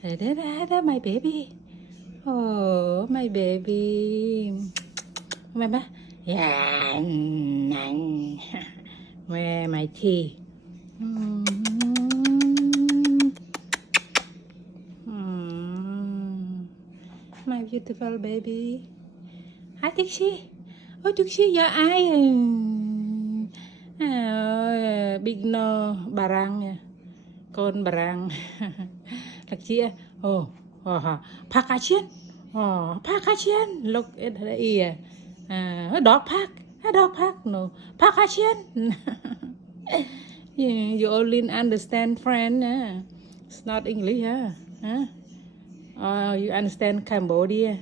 That my baby. Oh, my baby. Remember? Yeah. Where my tea? Mm. My beautiful baby. Hi, Dixie. Oh, Dixie, your eye. Big no barang nha. Con barang. Lạc chị. Oh, park action. Oh, park action. Look at her ear. A dog park. A dog park. No. Park action. You only understand French. It's not English. Huh? Oh, you understand Cambodia.